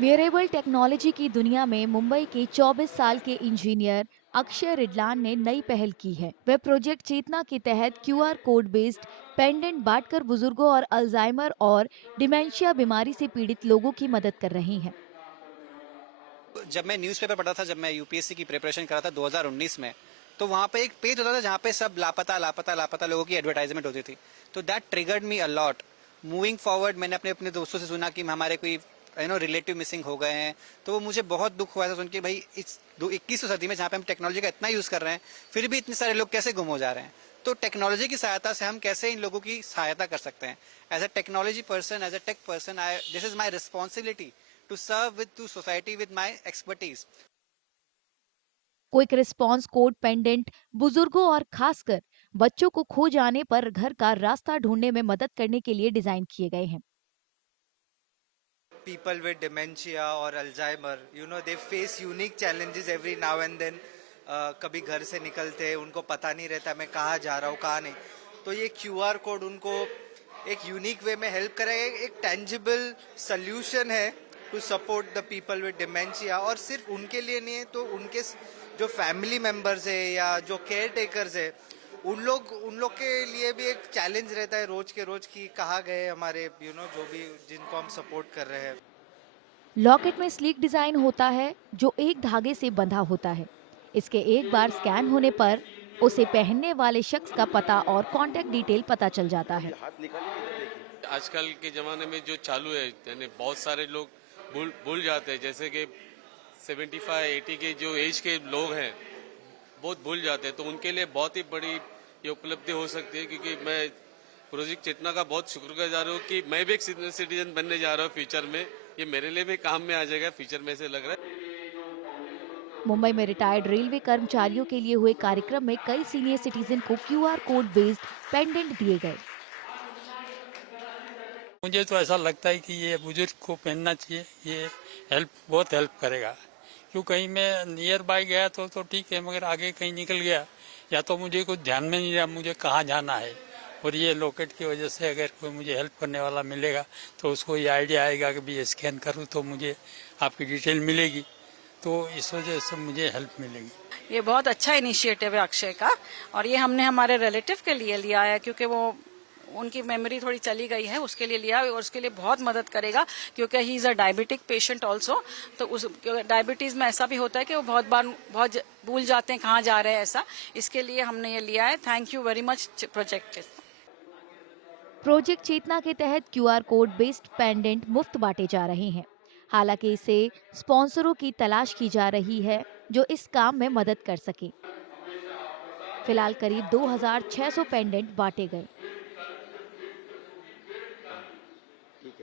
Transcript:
Wearable technology की दुनिया में मुंबई के 24 साल के इंजीनियर अक्षय रिडलान ने नई पहल की है। वे प्रोजेक्ट चेतना के तहत क्यूआर कोड बेस्ड पेंडेंट बांटकर बुजुर्गों और अल्जाइमर और डिमेंशिया बीमारी से पीड़ित लोगों की मदद कर रही हैं। जब मैं न्यूज़पेपर पढ़ा था, जब मैं यूपीएससी की प्रिपरेशन करा था 2019 में, तो वहाँ पे एक पेज होता था जहाँ पे सब लापता लापता लापता लोगों की एडवर्टाइजमेंट होती थी। तो that triggered me a lot. Moving forward मैंने अपने अपने दोस्तों से सुना कि हमारे कोई रिलेटिव मिसिंग हो गए हैं। तो वो मुझे बहुत दुख हुआ था सुन के, भाई इस 21वीं सदी में जहाँ पे हम टेक्नोलॉजी का इतना यूज़ कर रहे हैं, फिर भी इतने सारे लोग कैसे गुम हो जा रहे हैं। तो टेक्नोलॉजी की सहायता से हम कैसे इन लोगों की सहायता कर सकते हैं। As a technology person, as a tech person, I this is my responsibility to serve with to society with my expertise. Quick response code pendant बुजुर्गों और खासकर बच्चों को खो जाने पर घर का रास्ता ढूंढने में मदद करने के लिए डिजाइन किए गए हैं। People with dementia or Alzheimer, they face unique challenges every now and then. कभी घर से निकलते हैं, उनको पता नहीं रहता मैं कहाँ जा रहा हूँ कहाँ नहीं। तो ये क्यूआर कोड उनको एक यूनिक वे में हेल्प करेगा, एक टेंजिबल सोल्यूशन है to support the people with dementia. और सिर्फ उनके लिए नहीं है, तो उनके जो फैमिली मेंबर्स है या जो केयर टेकर्स है, उन लोग के लिए भी एक चैलेंज रहता है रोज के रोज कि कहाँ गए हमारे जो भी जिनको हम सपोर्ट कर रहे हैं। लॉकेट में स्लीक डिजाइन होता है जो एक धागे से बंधा होता है। इसके एक बार स्कैन होने पर उसे पहनने वाले शख्स का पता और कांटेक्ट डिटेल पता चल जाता है। आजकल के ज़माने में जो चालू है, यानी बहुत सारे लोग भूल भूल जाते हैं। जैसे कि 75-80 के जो एज के लोग हैं, बहुत भूल जाते हैं। तो उनके लिए बहुत ही बड़ी ये उपलब्धि हो सकती है, क्योंकि मैं प्रोजेक्ट चेतना का बहुत शुक्रगुजार हूँ कि मैं भी एक सीनियर सिटीजन बनने जा रहा हूँ फ्यूचर में। ये मेरे लिए भी काम में आ जाएगा फ्यूचर में, से लग रहा है। मुंबई में रिटायर्ड रेलवे कर्मचारियों के लिए हुए कार्यक्रम में कई सीनियर सिटीजन को क्यूआर कोड बेस्ड पेंडेंट दिए गए। मुझे तो ऐसा लगता है कि ये बुजुर्ग को पहनना चाहिए। ये बहुत हेल्प करेगा। क्यों कहीं मैं नियर बाय गया तो ठीक है, मगर आगे कहीं निकल गया या तो मुझे कुछ ध्यान में नहीं रहा मुझे कहाँ जाना है। और ये लॉकेट की वजह से अगर कोई मुझे हेल्प करने वाला मिलेगा तो उसको ये आइडिया आएगा कि भी स्कैन करूँ तो मुझे आपकी डिटेल मिलेगी। तो इस वजह से मुझे हेल्प मिलेगी। ये बहुत अच्छा इनिशिएटिव है अक्षय का, और ये हमने हमारे रिलेटिव के लिए लिया है क्योंकि वो उनकी मेमोरी थोड़ी चली गई है, उसके लिए लिया, और उसके लिए बहुत मदद करेगा क्योंकि he is a diabetic patient also. तो उस डायबिटीज में ऐसा भी होता है कि वो बहुत बार बहुत भूल जाते हैं कहाँ जा रहे हैं, ऐसा इसके लिए हमने ये लिया है। Thank you very much project Chetna के तहत क्यूआर कोड बेस्ड पेंडेंट मुफ्त बांटे जा रहे हैं। हालांकि इसे स्पॉन्सरों की तलाश की जा रही है जो इस काम में मदद कर सके। फिलहाल करीब 2600 पेंडेंट बांटे गए।